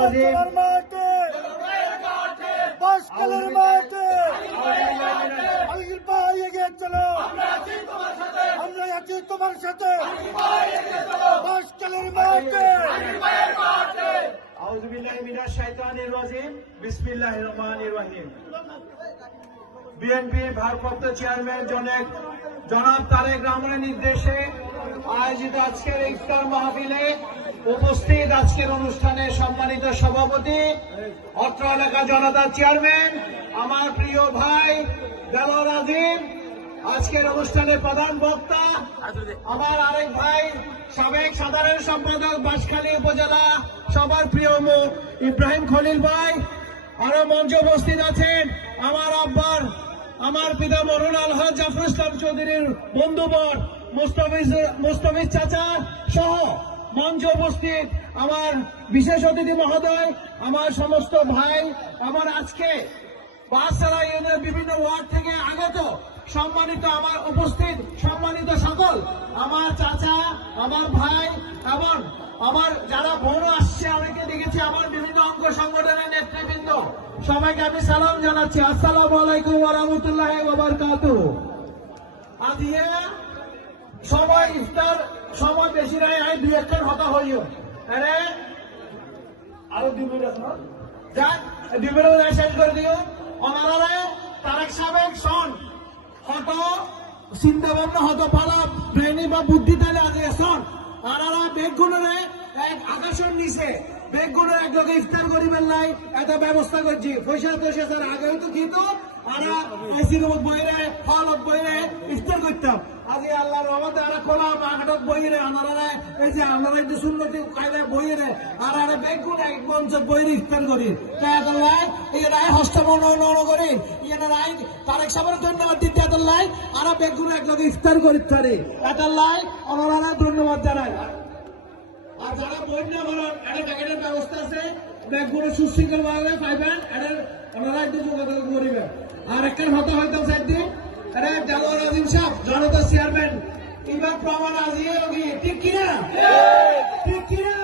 রাজিম বাসকালের মাঠে আলগির ভাই এগিয়ে চলো, আমরা আছি তোমার সাথে। বাসকালের মাঠে আউযু বিল্লাহি মিনাশ শাইতানির রাজিম বিসমিল্লাহির রহমানির রহিম। বিএনপির ভারপ্রাপ্ত চেয়ারম্যান জনাব তারেক রহমানের নির্দেশে আয়োজিত আজকের ইফতার মাহফিলে উপস্থিত আজকের অনুষ্ঠানে সম্মানিত সভাপতি, অত্র এলাকা জনতার চেয়ারম্যান, আমার প্রিয় ভাই দেলোয়ার আজিম, আজকের অনুষ্ঠানে প্রধান বক্তা আমার আরেক ভাই সাবেক সাধারণ সম্পাদক বাঁশখালী উপজেলা সবার প্রিয় মুখ ইব্রাহিম খলিল ভাই, আরো মঞ্চে উপস্থিত আছেন আমার পিতা মরহুম আলহাজ জাফর ইসলাম চৌধুরীর বন্ধুবর মুস্তাফিজ চাচা সহ মঞ্চে উপস্থিত আমার বিশেষ অতিথি মহোদয়, আমার সমস্ত ভাই, আমার আজকে বাসছাড়া ইউনিয়নের বিভিন্ন ওয়ার্ড থেকে আগত সম্মানিত আমার উপস্থিত সম্মানিত সকল আমার চাচা, আমার ভাই এবং আমার যারা বড় আসছে অনেকে দেখেছি, আমার বিভিন্ন অঙ্গ সংগঠনের নেতৃবৃন্দ, সবাইকে আমি সালাম জানাচ্ছি। আসসালামু আলাইকুম ওয়া রাহমাতুল্লাহি ওয়া বারাকাতুহু। আজকে সবাই ইফতার সময় বেশি নাই, আমি দুই একটা কথা হইও আরে আরো 2 মিনিট আছে না, যাক 2 মিনিট শেষ করে দিও। ওনারা তারেক সাবেক সন হয়তো চিন্তা ভাবনা হয়তো পালা ব্রেনি বা বুদ্ধি তাহলে আজ সন আনারা বেগগুলোরে এক আকর্ষণ নিছে, বেগগুলোর এক লোকে ইফতার করিবেন নাই একটা ব্যবস্থা করছি। পয়সা পয়সা স্যার আগেও তো কিন্তু আরা আইসির বইরে ফলত বইরে ইফতার করতাম। আজ আল্লাহর রহমতে আরা খোলা মাঘাটক বইরে আনারা এই যে আনারা একটু সুন্নতি কায়দা বইরে আর আরে বেগগুলো এক মঞ্চ বইরে ইফতার করি। তাই আল্লাহ এই রায় হস্তমন করি ইয়ের রায় তারেক সাহেবের ধন্যবাদ দিতে আল্লাহ আরা বেগগুলো এক লোকে ইফতার করি পারে আল্লাহ ওনারা ধন্যবাদ জানাই। আর যারা বই না বলেন একটা প্যাকেটের ব্যবস্থা আছে, ব্যাগগুলো সুশৃঙ্খল ভাবে পাইবেন, এটা ওনারা একটু যোগাযোগ করিবেন। আর একটা কথা হয়তো সাইডে আরে দেলোয়ার আজিম সাহেব জনতা চেয়ারম্যান এবার প্রমাণ আজিয়ে ঠিক কিনা, ঠিক কিনা।